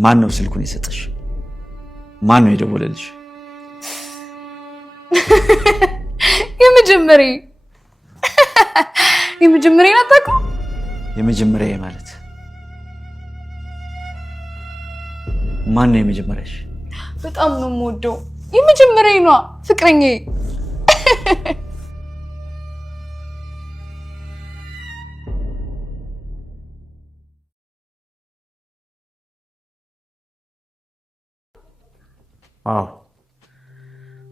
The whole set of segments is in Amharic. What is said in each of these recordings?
ማን ነው ስልኩን የሰጠሽ? ማን ነው የደወለልሽ? የመጀመሪያ አጣቁ የመጀመሪያ ማለት ማን ነው የመጀመሪያሽ? በጣም ነው የምወደው። የመጀመሪያ ነው ፍቅረኛዬ። አዎ።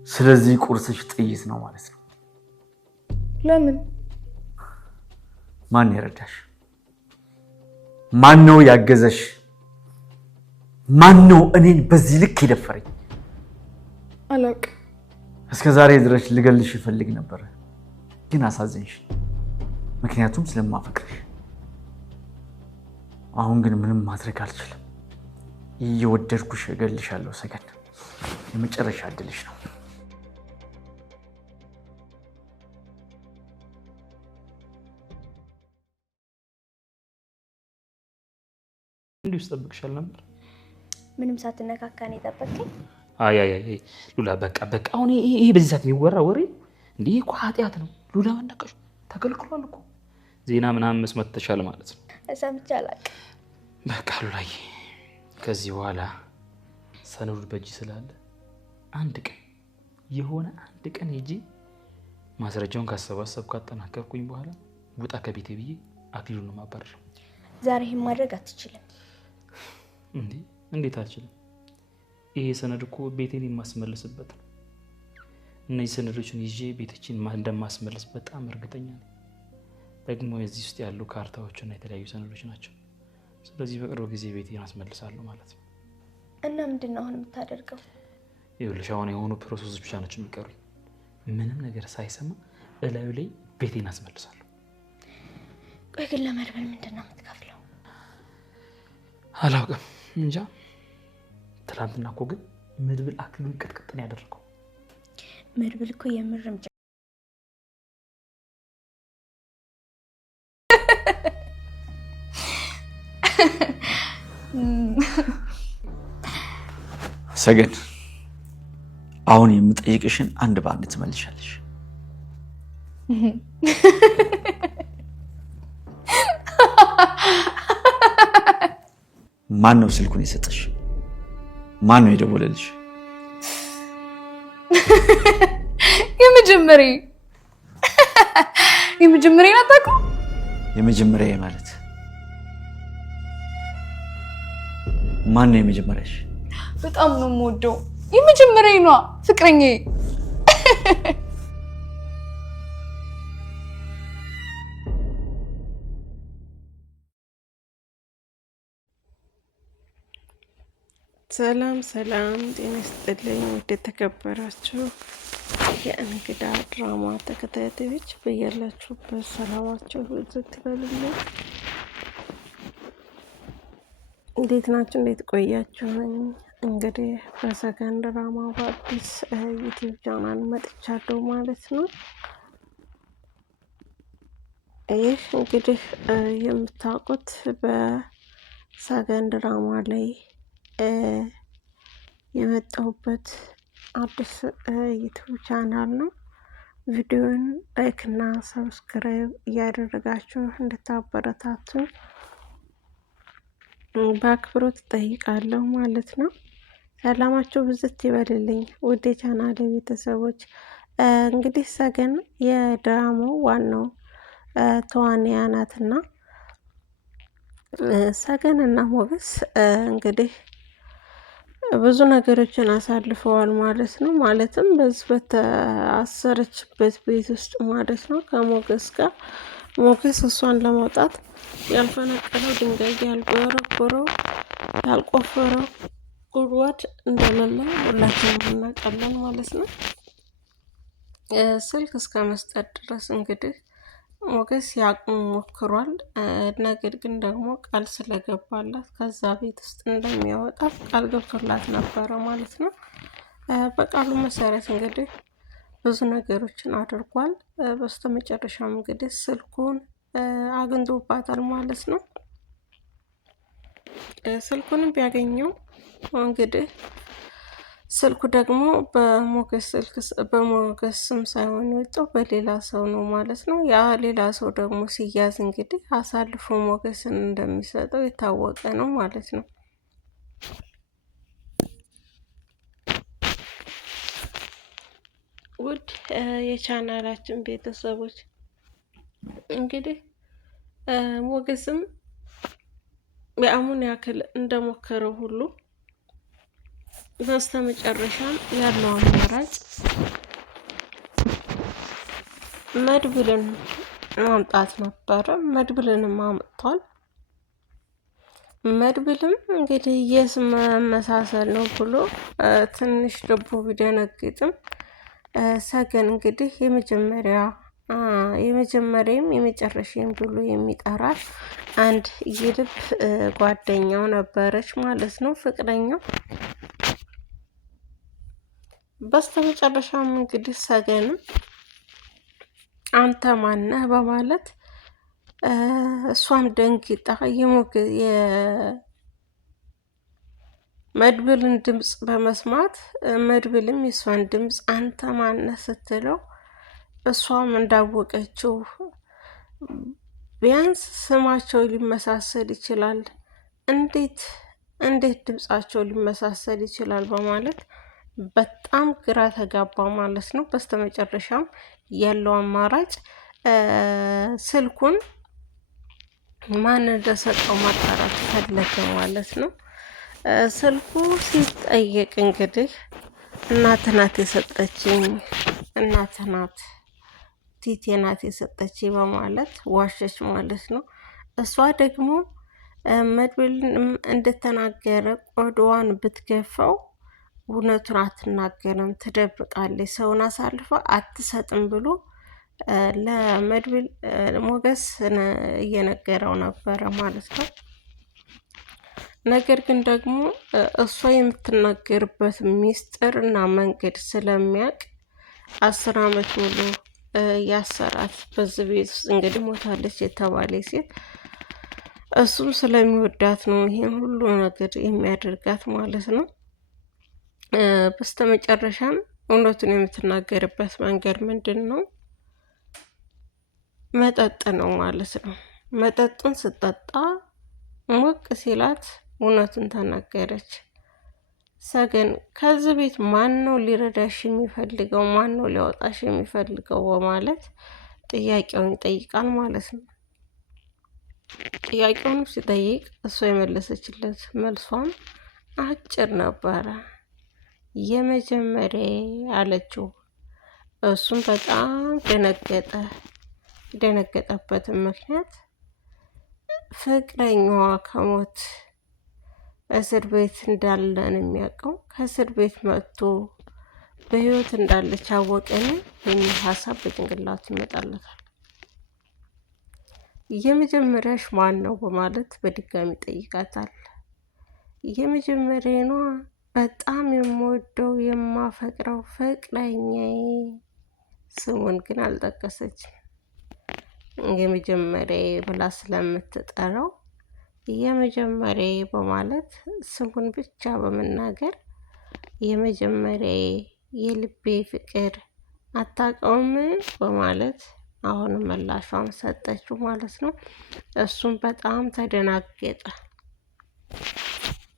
ስለዚህ ቁርስሽ ጥይት ነው ማለት ነው። ለምን? ማን ይረዳሽ? ማን ነው ያገዘሽ? ማን ነው እኔን በዚህ ልክ የደፈረኝ? አላውቅም። እስከ ዛሬ ድረስ ልገልሽ ይፈልግ ነበር፣ ግን አሳዘንሽ። ምክንያቱም ስለማፈቅርሽ። አሁን ግን ምንም ማድረግ አልችልም። እየወደድኩሽ እገልሻለሁ ሰገን። የመጨረሻ እድልሽ ነው። እንዲሁ ስጠብቅሻል ነበር። ምንም ሳትነካካን የጠበቀኝ? አይ ሉላ፣ በቃ አሁን ይሄ በዚህ ሰዓት የሚወራ ወሬ እንዴ እኮ ኃጢአት ነው። ሉላ መነቀሹ ተከልክሏል እኮ። ዜና ምናምን መስማት ተሻለ ማለት ነው። ሰምቼ አላውቅም። በቃ ሉላዬ፣ ከዚህ በኋላ ሰነዱ በእጅ ስላለ አንድ ቀን ሄጄ ማስረጃውን ካሰባሰብኩ ካጠናከርኩኝ በኋላ ውጣ ከቤቴ ብዬ አክሊሉን ነው የማባረረው። ዛሬ ይሄን ማድረግ አትችልም። እንዴት አልችልም? ይሄ ሰነድ እኮ ቤቴን የማስመልስበት ነው። እነዚህ ሰነዶችን ይዤ ቤተችን እንደማስመልስ በጣም እርግጠኛ ነኝ። ደግሞ እዚህ ውስጥ ያሉ ካርታዎችና የተለያዩ ሰነዶች ናቸው። ስለዚህ በቅርብ ጊዜ ቤቴን አስመልሳለሁ ማለት ነው። እና ምንድን ነው አሁን የምታደርገው? ይኸውልሽ አሁን የሆኑ ፕሮሰሶች ብቻ ናቸው የሚቀሩኝ። ምንም ነገር ሳይሰማ እላዩ ላይ ቤቴን አስመልሳለሁ። ቆይ ግን ለመድብል ምንድን ነው የምትከፍለው? አላውቅም፣ እንጃ። ትናንትና እኮ ግን መድብል አክሊሉን ቅጥቅጥ ነው ያደረገው። መድብል እኮ የምርም ሰገን፣ አሁን የምጠይቅሽን አንድ በአንድ ትመልሻለሽ። ማን ነው ስልኩን የሰጠሽ? ማን ነው የደወለልሽ? የመጀመሪያ አጣቁ የመጀመሪያ ማለት ማን ነው የመጀመሪያሽ? በጣም ነው የምወደው። የመጀመሪያ ነው ፍቅረኛዬ። ሰላም ጤና ይስጥልኝ። ወደ ተከበራችሁ የእንግዳ ድራማ ተከታታዮች በያላችሁበት ሰላማችሁ ብዝት ይበልልኝ። እንዴት ናችሁ? እንዴት ቆያችሁኝ? እንግዲህ በሰገን ድራማ በአዲስ ዩቲዩብ ቻናል መጥቻለሁ ማለት ነው። ይህ እንግዲህ የምታውቁት በሰገን ድራማ ላይ የመጣሁበት አዲስ ዩቲዩብ ቻናል ነው። ቪዲዮን ላይክ እና ሰብስክራይብ እያደረጋችሁ እንድታበረታቱን በአክብሮት እጠይቃለሁ ማለት ነው። ሰላማችሁ ብዝት ይበልልኝ ውድ የቻናሌ ቤተሰቦች። እንግዲህ ሰገን የድራማው ዋናው ተዋንያ ናትና ሰገን እና ሞገስ እንግዲህ ብዙ ነገሮችን አሳልፈዋል ማለት ነው። ማለትም በዚህ በተአሰረችበት ቤት ውስጥ ማለት ነው ከሞገስ ጋር። ሞገስ እሷን ለመውጣት ያልፈነቀለው ድንጋይ፣ ያልጎረጎረው ያልቆፈረው ጉድጓድ እንደሌለ ሁላችንም እናውቃለን ማለት ነው። ስልክ እስከ መስጠት ድረስ እንግዲህ ሞገስ ያቅሙ ሞክሯል። ነገር ግን ደግሞ ቃል ስለገባላት ከዛ ቤት ውስጥ እንደሚያወጣት ቃል ገብቶላት ነበረ ማለት ነው። በቃሉ መሰረት እንግዲህ ብዙ ነገሮችን አድርጓል። በስተመጨረሻም እንግዲህ ስልኩን አግኝቶባታል ማለት ነው። ስልኩንም ቢያገኘው እንግዲህ ስልኩ ደግሞ በሞገስ ስም ሳይሆን የወጣው በሌላ ሰው ነው ማለት ነው። ያ ሌላ ሰው ደግሞ ሲያዝ እንግዲህ አሳልፎ ሞገስን እንደሚሰጠው የታወቀ ነው ማለት ነው። ውድ የቻናላችን ቤተሰቦች እንግዲህ ሞገስም የአሙን ያክል እንደሞከረው ሁሉ በስተመጨረሻም ያለው አማራጭ መድብልን ማምጣት ነበረ። መድብልንም አምጥቷል። መድብልም እንግዲህ የስም መመሳሰል ነው ብሎ ትንሽ ልቡ ቢደነግጥም ሰገን እንግዲህ የመጀመሪያም የመጨረሻም ብሎ የሚጠራት አንድ የልብ ጓደኛው ነበረች ማለት ነው፣ ፍቅረኛው። በስተመጨረሻም እንግዲህ ሰገንም አንተ ማነህ በማለት እሷም ደንግጣ የመድብልን ድምፅ በመስማት መድብልም የሷን ድምፅ አንተ ማነህ ስትለው እሷም እንዳወቀችው ቢያንስ ስማቸው ሊመሳሰል ይችላል፣ እንዴት ድምፃቸው ሊመሳሰል ይችላል በማለት በጣም ግራ ተጋባ ማለት ነው። በስተመጨረሻም ያለው አማራጭ ስልኩን ማን እንደሰጠው ማጣራት ፈለገ ማለት ነው። ስልኩ ሲጠየቅ እንግዲህ እናት ናት የሰጠችኝ፣ እናት ናት ቲቴ ናት የሰጠችኝ በማለት ዋሸች ማለት ነው። እሷ ደግሞ መድብልን እንደተናገረ ቆዳዋን ብትገፋው እውነቱን አትናገርም፣ ትደብቃለች፣ ሰውን አሳልፋ አትሰጥም ብሎ ለመድብል ሞገስ እየነገረው ነበረ ማለት ነው። ነገር ግን ደግሞ እሷ የምትናገርበት ሚስጥር እና መንገድ ስለሚያውቅ 10 ዓመት ሙሉ ያሰራት በዚህ ቤት ውስጥ እንግዲህ ሞታለች የተባለ ሴት እሱም ስለሚወዳት ነው ይሄን ሁሉ ነገር የሚያደርጋት ማለት ነው። በስተመጨረሻም እውነቱን የምትናገርበት መንገድ ምንድን ነው? መጠጥ ነው ማለት ነው። መጠጡን ስትጠጣ ሞቅ ሲላት እውነቱን ተናገረች። ሰገን ከዚህ ቤት ማን ነው ሊረዳሽ የሚፈልገው? ማን ነው ሊያወጣሽ የሚፈልገው? በማለት ጥያቄውን ይጠይቃል ማለት ነው። ጥያቄውንም ሲጠይቅ እሷ የመለሰችለት መልሷም አጭር ነበረ። የመጀመሪያ አለችው። እሱም በጣም ደነገጠ። የደነገጠበትን ምክንያት ፍቅረኛዋ ከሞት እስር ቤት እንዳለን የሚያውቀው ከእስር ቤት መጥቶ በህይወት እንዳለች አወቀን የሚል ሀሳብ በጭንቅላቱ ይመጣለታል። የመጀመሪያሽ ማን ነው በማለት በድጋሚ ጠይቃታል። የመጀመሪያዋ በጣም የምወደው የማፈቅረው ፍቅረኛዬ፣ ስሙን ግን አልጠቀሰችም። የመጀመሪያዬ ብላ ስለምትጠራው የመጀመሪያዬ በማለት ስሙን ብቻ በመናገር የመጀመሪያዬ የልቤ ፍቅር አታውቀውም በማለት አሁንም ምላሿን ሰጠችው ማለት ነው። እሱም በጣም ተደናገጠ።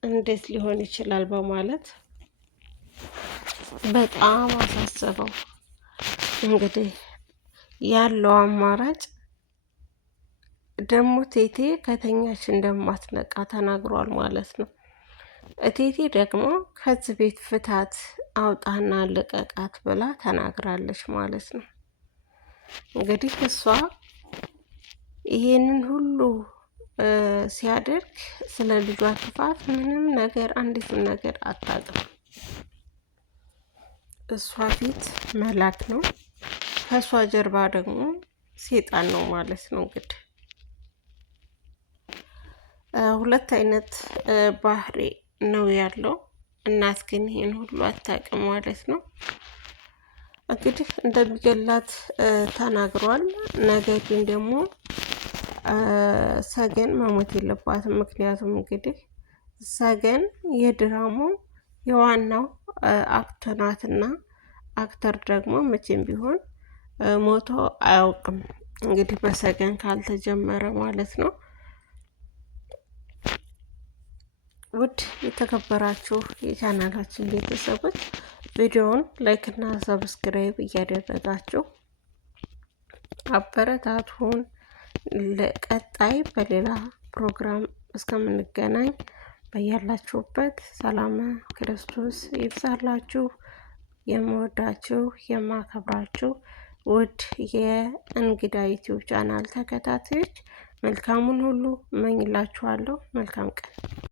እንዴት ሊሆን ይችላል በማለት በጣም አሳሰበው። እንግዲህ ያለው አማራጭ ደግሞ ቴቴ ከተኛች እንደማትነቃ ተናግሯል ማለት ነው። እቴቴ ደግሞ ከዚህ ቤት ፍታት፣ አውጣና ልቀቃት ብላ ተናግራለች ማለት ነው። እንግዲህ እሷ ይሄንን ሁሉ ሲያደርግ ስለ ልጇ ክፋት ምንም ነገር አንዲትም ነገር አታውቅም። እሷ ፊት መላክ ነው፣ ከእሷ ጀርባ ደግሞ ሴጣን ነው ማለት ነው። እንግዲህ ሁለት አይነት ባህሪ ነው ያለው። እናት ግን ይሄን ሁሉ አታውቅም ማለት ነው። እንግዲህ እንደሚገላት ተናግሯል። ነገር ግን ደግሞ ሰገን መሞት የለባትም። ምክንያቱም እንግዲህ ሰገን የድራማው የዋናው አክተር ናትና አክተር ደግሞ መቼም ቢሆን ሞቶ አያውቅም። እንግዲህ በሰገን ካልተጀመረ ማለት ነው። ውድ የተከበራችሁ የቻናላችን ቤተሰቦች ቪዲዮውን ላይክ እና ሰብስክራይብ እያደረጋችሁ አበረታቱን። ለቀጣይ በሌላ ፕሮግራም እስከምንገናኝ በያላችሁበት ሰላም ክርስቶስ ይብዛላችሁ። የምወዳችሁ የማከብራችሁ ውድ የእንግዳ ዩቲዩብ ቻናል ተከታታዮች መልካሙን ሁሉ እመኝላችኋለሁ። መልካም ቀን